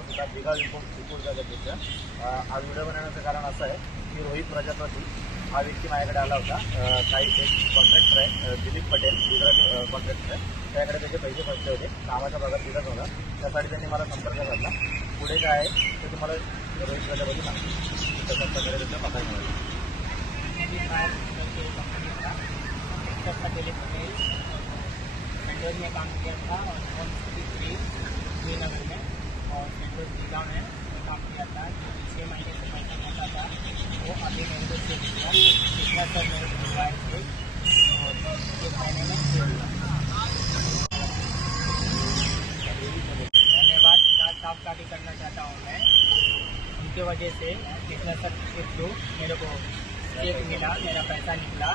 सुद्धा बिगा विपुलचा मित्र. आज व्हिडिओ बनवण्याचं कारण असं आहे की रोहित प्रजापती हा व्यक्ती माझ्याकडे आला होता. काही एक कॉन्ट्रॅक्टर आहे दिलीप पटेल गुजराती कॉन्ट्रॅक्टर आहे, त्याकडे त्याचे पैसे फसले होते, कामाच्या भागात दिलत होता. त्यासाठी त्यांनी मला संपर्क साधला. पुढे काय आहे ते तुम्हाला रोहित प्रजापती सांगतो. त्या कंपनीला त्याचं पकाय मिळालं. दिलीप पटेल सेंट्रल में काम किया था और 153 श्रीनगर में और सेंट्रल जिला में काम किया था. जो 6 महीने से पैसा खाता था वो अभी मेरे को चेक किया. कितना सर मेरे को दिलवाए थे और 1 महीने में धन्यवाद. साफ काटी करना चाहता हूँ मैं. उनकी वजह से कितना सर के थ्रू मेरे को चेक मिला, मेरा पैसा निकला.